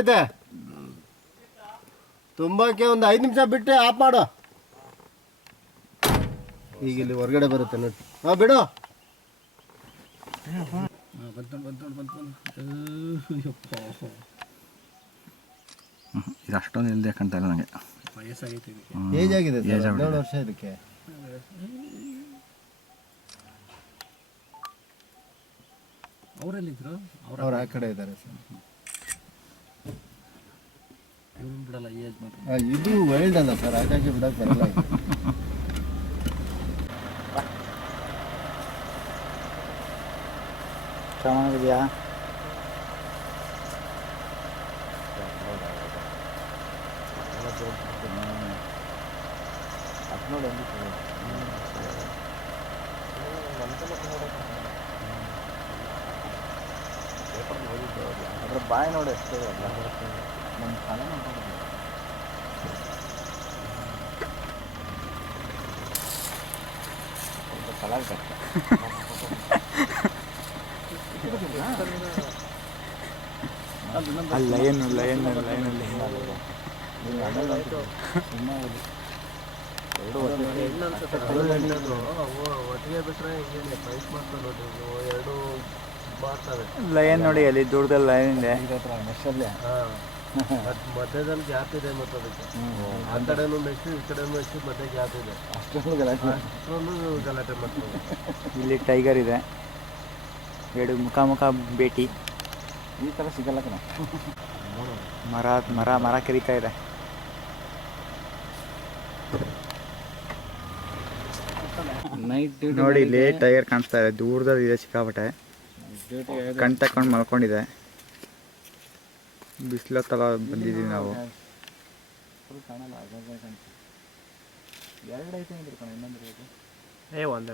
ಬರ್ತೈತೆ. ತುಂಬಕ್ಕೆ ಒಂದು 5 ನಿಮಿಷ ಬಿಟ್ಟು ಆಫ್ ಮಾಡು. ಈಗ ಇಲ್ಲಿ ಹೊರಗಡೆ ಬರುತ್ತೆ ನೋಡಿ. ಹಾಂ ಬಿಡು. ಇದು ಅಷ್ಟೊಂದು ಇಲ್ಲದೆ ಕಾಣ್ತಾ ಇಲ್ಲ ನನಗೆ. ಏಜ್ ಆಗಿದೆ ಸರ್, 17 ವರ್ಷ ಇದಕ್ಕೆ. ಅವರೆಲ್ಲಿದ್ರು? ಅವ್ರು ಆ ಕಡೆ ಇದ್ದಾರೆ ಸರ್. ಬಿಡಲ್ಲ ಏಜ್ ಮಾತ್ರ. ಇದು ವೈಲ್ಡ್ ಅಲ್ಲ ಸರ್, ಆಕಾಶ ಬಿಡಕ್ಕೆ ಬರಲ್ಲ. ಚೆನ್ನಾಗಿದೆಯಾ? ಅದ್ರ ಬಾಯಿ ನೋಡಿ ಅಷ್ಟೇ ಅಲ್ಲ, ನಮ್ಮ ತಲೆ ನೋಡ್ಕೊಂಡು ಕಲಾಗ ಲಯನ್ ನೋಡಿ, ಅಲ್ಲಿ ದೂರದಲ್ಲಿ ಲಯನ್ ಇದೆ. ಮಧ್ಯದಲ್ಲಿ ಗ್ಯಾಪ್ ಇದೆ ಮತ್ತು ಅದಕ್ಕೆ ಆ ಕಡೆನೂ ಮೆಚ್ಚು ಈ ಕಡೆನೂ ಮೆಚ್ಚು, ಮಧ್ಯೆ ಗ್ಯಾಪ್ ಇದೆ. ಅಷ್ಟೊಂದು ಗಲಾಟೆ ಮಾಡ್ತಾರೆ. ಇಲ್ಲಿ ಟೈಗರ್ ಇದೆ, 2 ಮುಖ ಭೇಟಿ. ಈ ಥರ ಸಿಗಲ್ಲ ಕಣ. ಮರ ಕರೀತಾ ಇದೆ. ನೈಟ್ ನೋಡಿ ಇಲ್ಲಿ ಟೈಗರ್ ಕಾಣಿಸ್ತಾ ಇದೆ, ದೂರದಲ್ಲಿ ಇದೆ ಸಿಕ್ಕಾಪಟ್ಟೆ. ಕಣ್ ತಕೊಂಡು ಮಲ್ಕೊಂಡಿದೆ. ಬಿಸಿಲತ್ತಲ್ಲ ಬಂದಿದ್ದೀವಿ ನಾವು. ಕಾಣಲ್ಲ, 2 ಐತೆ ಅಂದ್ರೆ ಕಣ. ಇನ್ನೊಂದು ಒಂದೇ